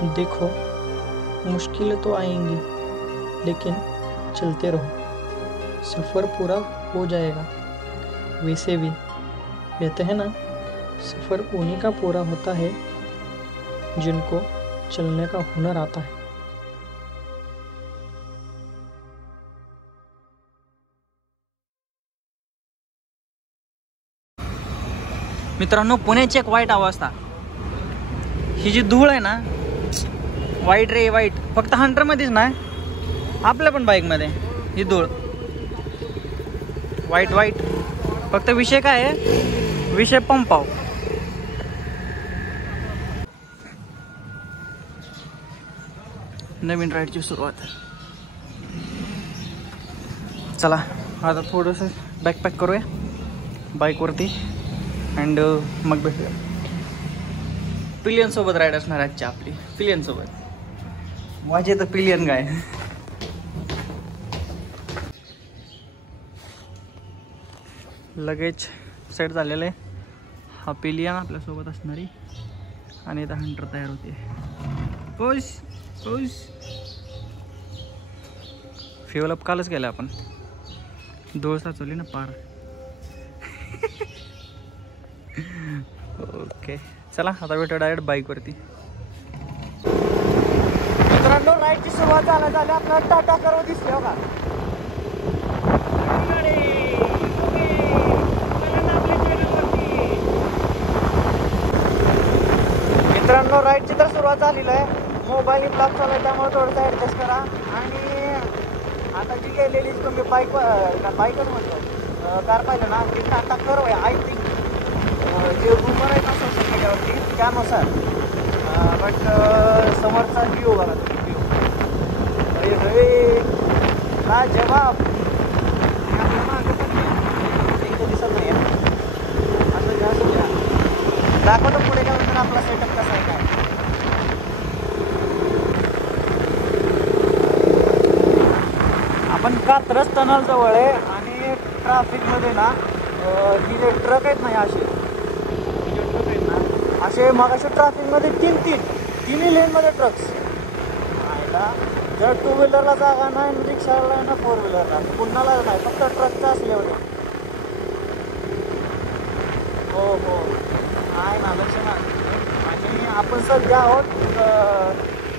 देखो, मुश्किलें तो आएंगी, लेकिन चलते रहो, सफ़र पूरा हो जाएगा। वैसे भी कहते हैं ना, सफ़र उन्हीं का पूरा होता है जिनको चलने का हुनर आता है। मित्रांनो, पुण्याची एक वाईट अवस्था, ही जी धूळ आहे ना, वाईट रे वाईट. फक्त हंटरमध्येच नाही, आपल्या पण बाईकमध्ये ही धूळ वाईट वाईट. फक्त विषय काय आहे, विषय पंपाव. नवीन राईडची सुरुवात. चला आता थोडंसं बॅकपॅक करूया बाईकवरती अँड मग भेटूया. पिलियन सोबत राईड असणार आजची आपली. पिलियन सोबत माझे तर पिलियन काय. लगेच सेट झालेलं आहे. हा पिलियन आपल्यासोबत असणारी आणि इथं हंटर तयार होते. खुश खुश. फ्युअल अप कालच केलं आपण. धूळ साचवली ना पार. ओके चला आता भेटू डायरेक्ट बाईकवरती. मित्रांनो, राईडची सुरुवात झाली. आपल्याला टाटा करो दिसते बघा. मित्रांनो, राईडची तर सुरुवात झालेली आहे. मोबाईल ब्लॉक चालू आहे, त्यामुळे थोडंसं ॲडजस्ट करा. आणि आता जी गेलेली तुम्ही बाईकच म्हणतो कार पाहिलं ना, ती टाटा करो आहे. आय थिंक जे रुमर आहे ना सोशल मीडियावरती त्यानुसार. बट समोरचा व्ह्यू बघा तुम्ही. व्ह्यू अरे का जवाब आपल्या मागं पण इथं दिसत नाही आहे. असं घ्या असं घ्या. दाखवतो पुढे काय म्हणतात आपला सेटअप कसा आहे काय. आपण कात्रज टनल जवळ आहे आणि ट्रॅफिकमध्ये ना ही जे ट्रक आहेत ना, असे ट्रक आहेत ना, असे मग असे ट्रॅफिकमध्ये तिन्ही लेनमध्ये ट्रक्स. जर टू व्हीलरला जागा नाही, रिक्षाला ना, फोर व्हीलरला पुन्हाला नाही, फक्त ट्रकचं असल्यावर. हो हो आहे ना, लक्षात. आणि आपण सध्या आहोत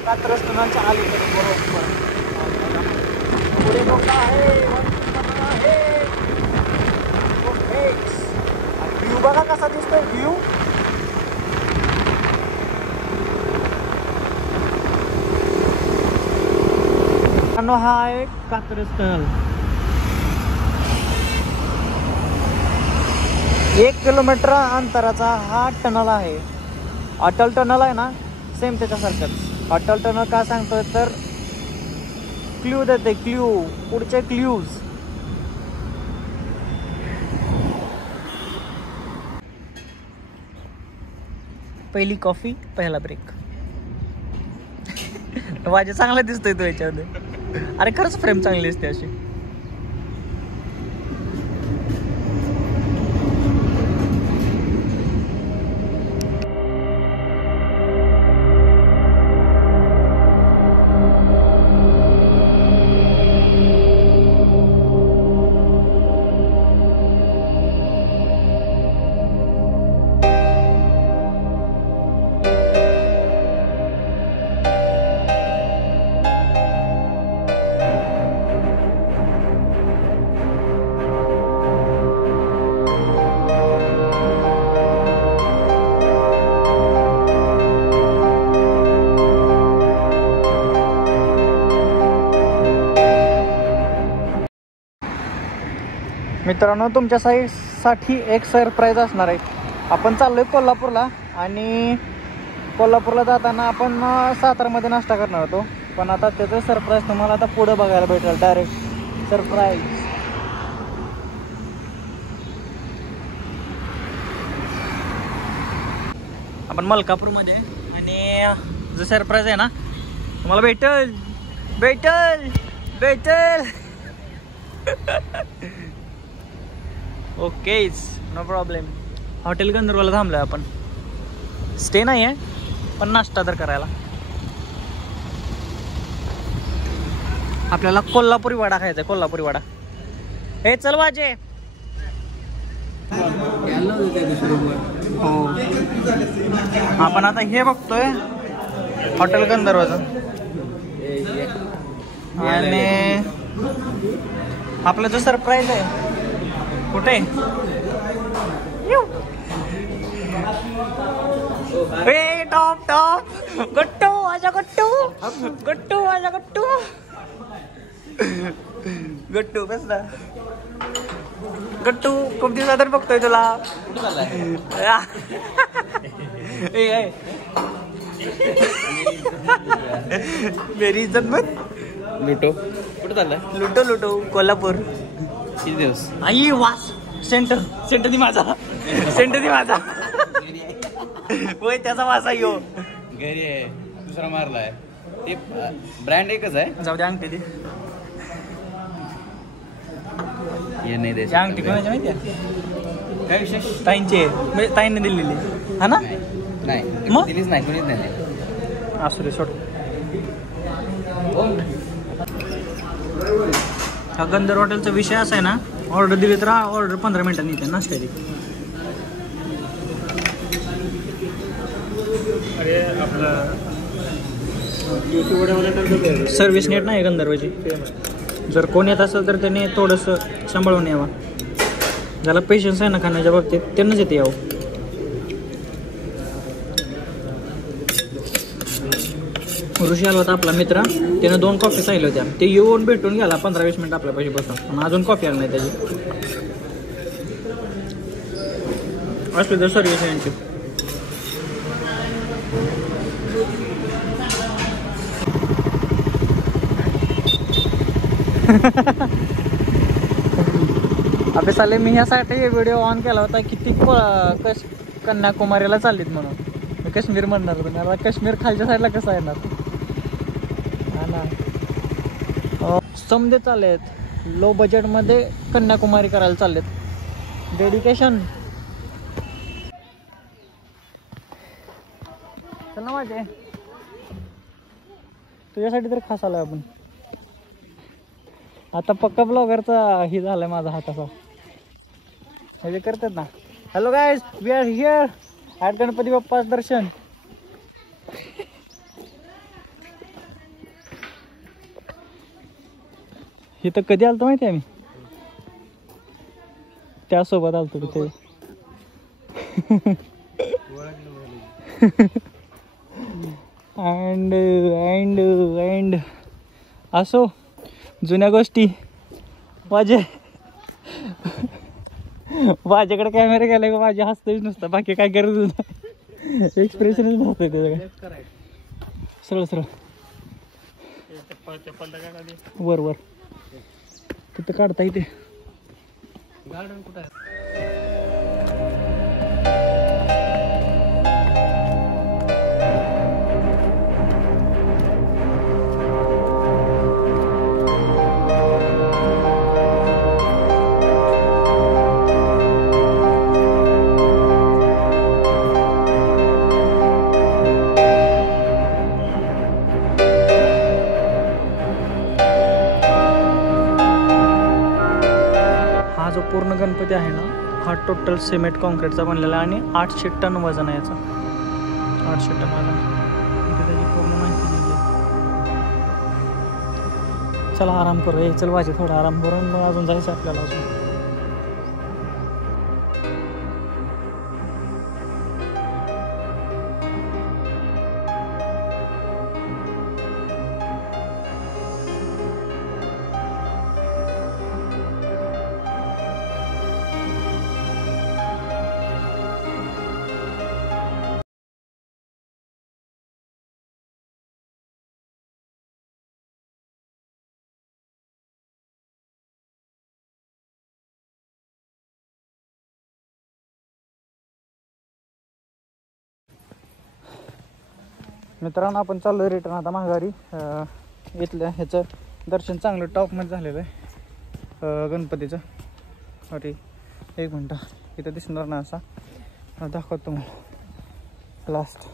कात्रज टनलच्या अलीकडे बरोबर. पुढे मोठा आहे व्ह्यू बघा कसा दिसतोय व्ह्यू. हा आहे कात्रज टनल. 1 किलोमीटर अंतराचा हा टनल आहे. अटल टनल आहे ना, सेम त्याच्यासारखंच. अटल टनल का सांगतोय तर क्ल्यू देते, क्ल्यू, पुढचे क्ल्यूज. पहिली कॉफी, पहिला ब्रेक. माझे चांगला दिसतोय तो याच्यामध्ये. अरे खरंच फ्रेम चांगली दिसते अशी. मित्रांनो, तुमच्या साठी एक सरप्राईज असणार आहे. आपण चाललोय कोल्हापूरला आणि कोल्हापूरला जाताना आपण सातारामध्ये नाश्ता करणार होतो. पण आता त्याचं सरप्राईज तुम्हाला आता पुढे बघायला भेटेल. Direct surprise. आपण मलकापूरमध्ये आणि जो सरप्राईज आहे ना तुम्हाला भेटेल भेटेल भेटेल. ओकेच, नो प्रॉब्लेम. हॉटेल गंधर्वला थांबलोय आपण. स्टे नाही आहे पण नाश्ता तर करायला. आपल्याला कोल्हापुरी वडा खायचा, कोल्हापुरी वडा. हे चल वाजे. हो आपण आता हे बघतोय हॉटेल गंधर्वचं. आणि आपलं जो सरप्राईज आहे कुठे टॉप टॉप गट्टू माझा गट्टू गट्टू माझा गट्टू गट्टू कसला गट्टू खूप दिवसात बघतोय तुला. मेरी इज्जत मत लुटो कुठं चाललाय? लुटो लुटो कोल्हापूर. किती दिवस? आई वास सेंटर सेंटर दि माझा सेंटर दि माझा होय त्याचा वास आहे यो. घरी आहे दुसरा मारलाय. ते ब्रँड एकच आहे. जाऊ दे अंगठी दे. हे नाही द्यायचं. अंगठी कोणाची माहिती आहे? काय विशेष? ताईंची म्हणजे ताईंने दिलेली हा ना. नाही मग? दिलीच नाही, कोणीच नाही. असू दे सोड. हा गंधर्व हॉटेलचा विषय असा आहे ना, ऑर्डर दिली तर ऑर्डर 15 मिनिटांनी येते नाश्त्याची. सर्व्हिस नेट नाही गंधर्वची. जर कोण येत असेल तर त्याने थोडंसं सांभाळून यावं. ज्याला पेशन्स आहे ना खाण्याच्या बाबतीत त्यांनाच येते यावं. ऋषी आला होता आपला मित्र, त्यानं 2 कॉफी सांगितल्या होत्या. ते येऊन भेटून गेला 15-20 मिनिट आपल्या पैसे बसून, पण अजून कॉफी आली नाही त्याची. असली तर सर्व्हिस यांची. अबे साले मी ह्यासाठी व्हिडिओ ऑन केला होता किती कन्याकुमारीला चाललीत म्हणून. मी काश्मीर म्हणणार होतो. मला काश्मीर खालच्या साईडला कसं येणार हा ना. समजे चाललेत लो बजेटमध्ये कन्याकुमारी करायला चाललेत. डेडिकेशन. चल ना माझे तुझ्यासाठी तर खास आलोय आपण. आता पक्का ब्लॉगरचा हे झालाय माझा हात असा. हे करतात ना. Hello guys, we are here at Ganpati बाप्पाच दर्शन. हे तर कधी आलतो माहिती आहे आम्ही, त्यासोबत आलतो तिथे. अँड अँड अँड असो जुन्या गोष्टी. माझ्याकडे कॅमेरा गेला का माझ्या हसतच नुसतं, बाकी काय गरज नाही. एक्सप्रेशनच नसतं त्याचं. सरळ सरळ वर वर तिथं काढता येते. गार्डन कुठं आहे? जो पूर्ण गणपती आहे ना, हा टोटल सिमेंट कॉन्क्रीटचा बनलेला आहे आणि 800 टन वजन आहे याचा. 800 टन वजन. त्याची पूर्ण माहिती नाही. चला आराम करू. चल वाजे थोडा आराम करून मग अजून जायचं आपल्याला. अजून मित्रांनो आपण चाललो रिटर्न आता माघारी. इथल्या ह्याचं दर्शन चांगलं टॉपमध्ये झालेलं आहे गणपतीचं. अरे एक मिनटं, इथं दिसणार ना असा दाखवतो तुम्हाला लास्ट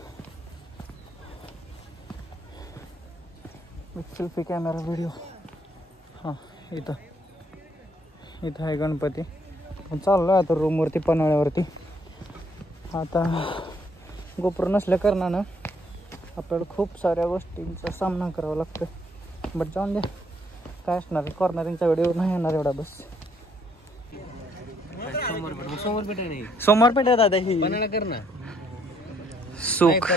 सेल्फी कॅमेरा व्हिडिओ. इथं इथं आहे गणपती. चाललो आहे आता रूमवरती पन्हाळ्यावरती. आता गोप्रो नसल्या कारणानं आपल्याला खूप साऱ्या गोष्टींचा सामना करावा लागतो. बट जाऊन दे, काय असणार, कॉर्नरिंगचा व्हिडिओ नाही येणार एवढा बस. सोमवार पेठ आहे दादा ही कर ना सुख.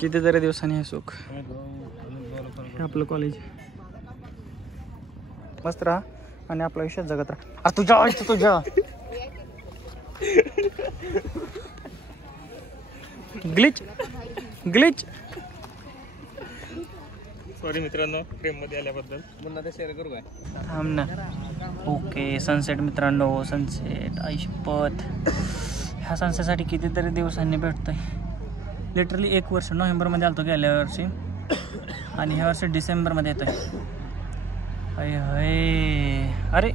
कितीतरी दिवसांनी हे सुख. आपलं कॉलेज मस्त राहा आणि आपलं आयुष्यात जगत राहा. तुझ्या ग्लिच ग्लिच. सॉरी मित्रांनो, फ्रेम मध्ये आल्याबद्दल. पुन्हा ते शेअर करू काय? थांब ना. ओके, सनसेट मित्रांनो, सनसेट. ऐशपत, ह्या सनसेटसाठी कितीतरी दिवसांनी भेटतोय. लिटरली 1 वर्ष. नोव्हेंबरमध्ये आलतो गेल्या वर्षी आणि ह्या वर्षी डिसेंबरमध्ये येतोय. अरे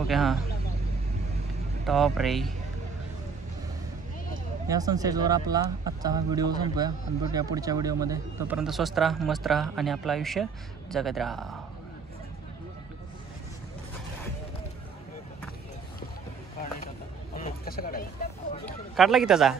ओके हां, टॉप रे. या सनसेटवर आपला आजचा हा व्हिडिओ संपूया आणि भेटूया पुढच्या व्हिडिओमध्ये. तोपर्यंत स्वस्त राहा, मस्त राहा आणि आपलं आयुष्य जगत राहा. कसं काढायचं? काढला की त्याचा